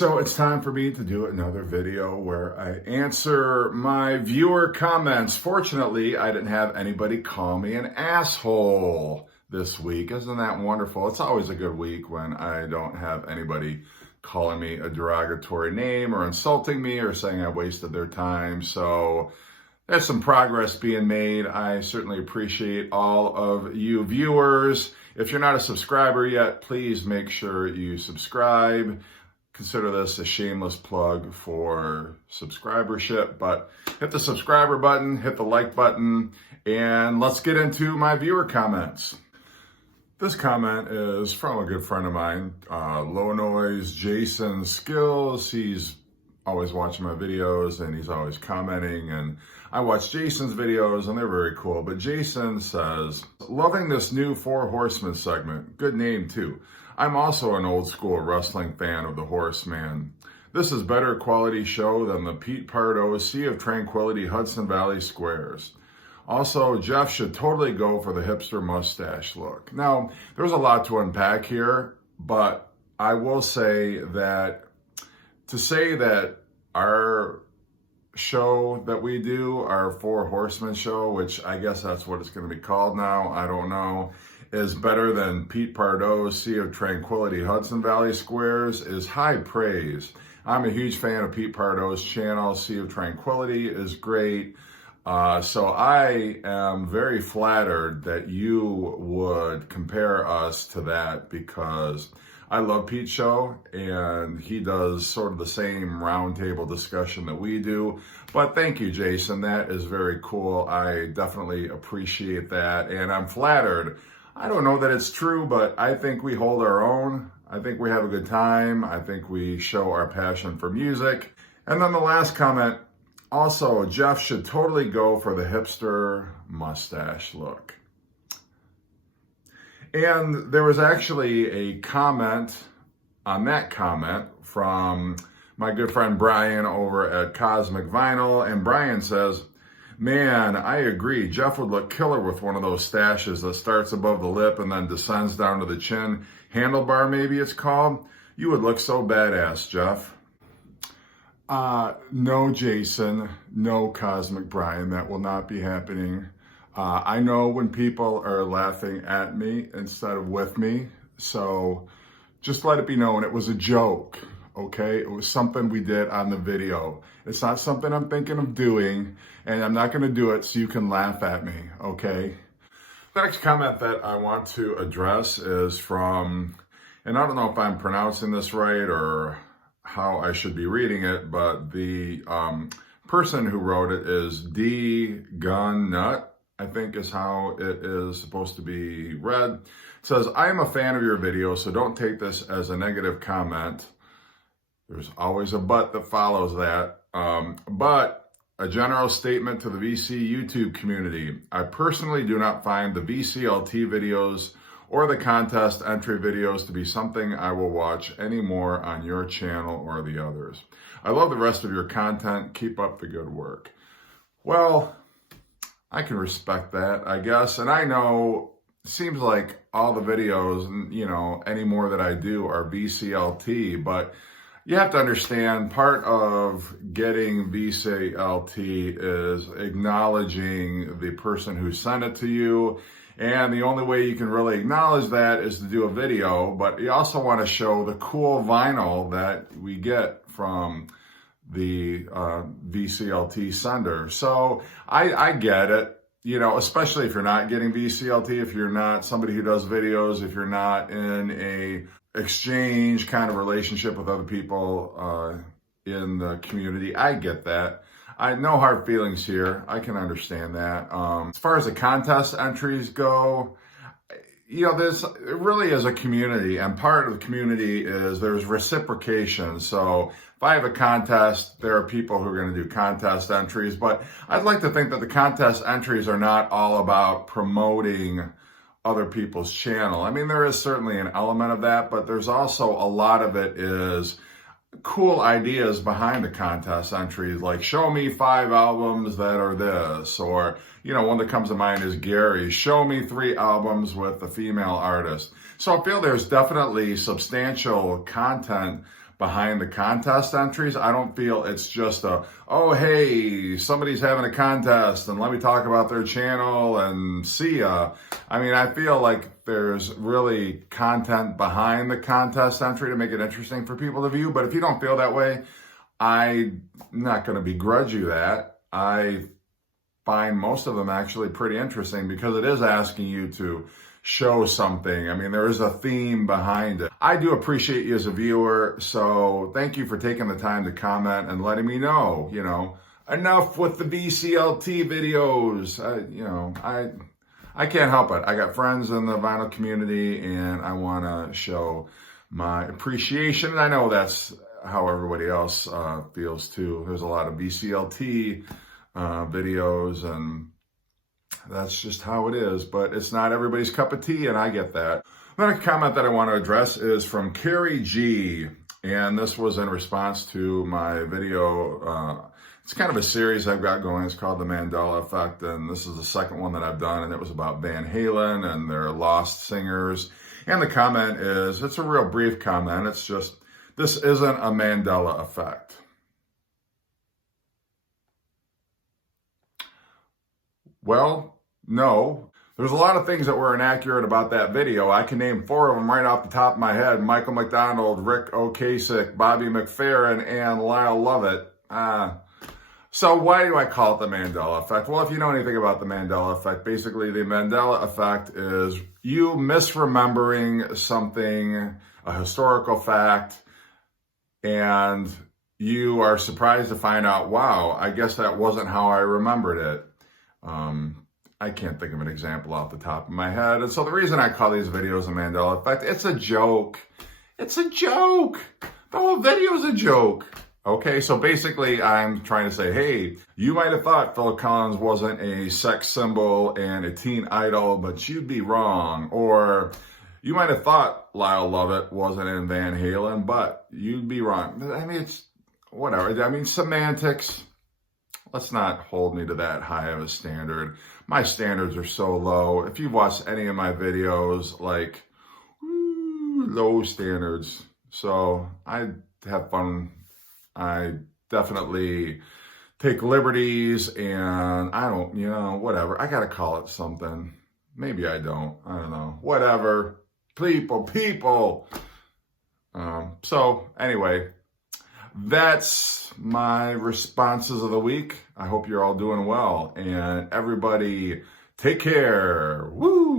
So it's time for me to do another video where I answer my viewer comments. Fortunately, I didn't have anybody call me an asshole this week. Isn't that wonderful? It's always a good week when I don't have anybody calling me a derogatory name or insulting me or saying I wasted their time. So there's some progress being made. I certainly appreciate all of you viewers. If you're not a subscriber yet, please make sure you subscribe. Consider this a shameless plug for subscribership, but hit the subscriber button, hit the like button, and let's get into my viewer comments. This comment is from a good friend of mine, Low Noise Jason Skills. He's always watching my videos and he's always commenting, and I watch Jason's videos and they're very cool. But Jason says, loving this new Four Horsemen segment. Good name too. I'm also an old school wrestling fan of the Horseman. This is better quality show than the Pete Pardo Sea of Tranquility Hudson Valley Squares. Also, Jeff should totally go for the hipster mustache look. Now, there's a lot to unpack here, but I will say that to say that our show that we do, our Four Horsemen show, which I guess that's what it's going to be called now, I don't know, is better than Pete Pardo's Sea of Tranquility Hudson Valley Squares is high praise. I'm a huge fan of Pete Pardo's channel. Sea of Tranquility is great. So I am very flattered that you would compare us to that, because I love Pete's show and he does sort of the same roundtable discussion that we do. But thank you, Jason. That is very cool. I definitely appreciate that. And I'm flattered. I don't know that it's true, but I think we hold our own. I think we have a good time. I think we show our passion for music. And then the last comment, also, Jeff should totally go for the hipster mustache look. And there was actually a comment on that comment from my good friend Brian over at Cosmic Vinyl. And Brian says, man, I agree. Jeff would look killer with one of those stashes that starts above the lip and then descends down to the chin. Handlebar, maybe it's called. You would look so badass, Jeff. No, Jason. No, Cosmic Brian. That will not be happening. I know when people are laughing at me instead of with me. So just let it be known it was a joke. Okay, it was something we did on the video. It's not something I'm thinking of doing, and I'm not going to do it so you can laugh at me, okay? The next comment that I want to address is from, and I don't know if I'm pronouncing this right or how I should be reading it, but the person who wrote it is D Gun Nut, I think is how it is supposed to be read. It says, I am a fan of your video, so don't take this as a negative comment. There's always a but that follows that. But a general statement to the VC YouTube community. I personally do not find the VCLT videos or the contest entry videos to be something I will watch anymore on your channel or the others. I love the rest of your content. Keep up the good work. Well, I can respect that, I guess. And I know it seems like all the videos, you know, anymore that I do are VCLT, but you have to understand, part of getting VCLT is acknowledging the person who sent it to you. And the only way you can really acknowledge that is to do a video, but you also want to show the cool vinyl that we get from the VCLT sender. So I get it, you know, especially if you're not getting VCLT, if you're not somebody who does videos, if you're not in a exchange kind of relationship with other people in the community. I get that. No hard feelings here. I can understand that. As far as the contest entries go, you know, it really is a community, and part of the community is there's reciprocation. So if I have a contest, there are people who are going to do contest entries, but I'd like to think that the contest entries are not all about promoting other people's channel. I mean, there is certainly an element of that, but there's also a lot of it is cool ideas behind the contest entries, like show me 5 albums that are this, or, you know, one that comes to mind is Gary, show me 3 albums with a female artist. So I feel there's definitely substantial content behind the contest entries. I don't feel it's just oh, hey, somebody's having a contest and let me talk about their channel and see ya. I mean, I feel like there's really content behind the contest entry to make it interesting for people to view. But if you don't feel that way, I'm not going to begrudge you that. I find most of them actually pretty interesting because it is asking you to show something. I mean, there is a theme behind it. I do appreciate you as a viewer, so thank you for taking the time to comment and letting me know, enough with the VCLT videos. I can't help it. I got friends in the vinyl community and I want to show my appreciation. And I know that's how everybody else feels too. There's a lot of VCLT videos, and that's just how it is, but it's not everybody's cup of tea, and I get that. Another comment that I want to address is from Carrie G, and this was in response to my video. It's kind of a series I've got going. It's called The Mandela Effect, and this is the second one that I've done, and it was about Van Halen and their lost singers. And the comment is, it's a real brief comment. It's just, this isn't a Mandela effect. Well, no. There's a lot of things that were inaccurate about that video. I can name 4 of them right off the top of my head. Michael McDonald, Rick Ocasek, Bobby McFerrin, and Lyle Lovett. So why do I call it the Mandela Effect? Well, if you know anything about the Mandela Effect, basically the Mandela Effect is you misremembering something, a historical fact, and you are surprised to find out, wow, I guess that wasn't how I remembered it. I can't think of an example off the top of my head. And so the reason I call these videos a Mandela Effect, it's a joke. It's a joke. The whole video is a joke. Okay, so basically I'm trying to say, hey, you might have thought Phil Collins wasn't a sex symbol and a teen idol, but you'd be wrong. Or you might have thought Lyle Lovett wasn't in Van Halen, but you'd be wrong. I mean, it's whatever. I mean, semantics. Let's not hold me to that high of a standard. My standards are so low. If you've watched any of my videos, like, low standards. So I have fun. I definitely take liberties, and I don't, whatever. I got to call it something. Maybe I don't. I don't know. Whatever. People. So anyway, that's my responses of the week. I hope you're all doing well, and everybody take care. Woo!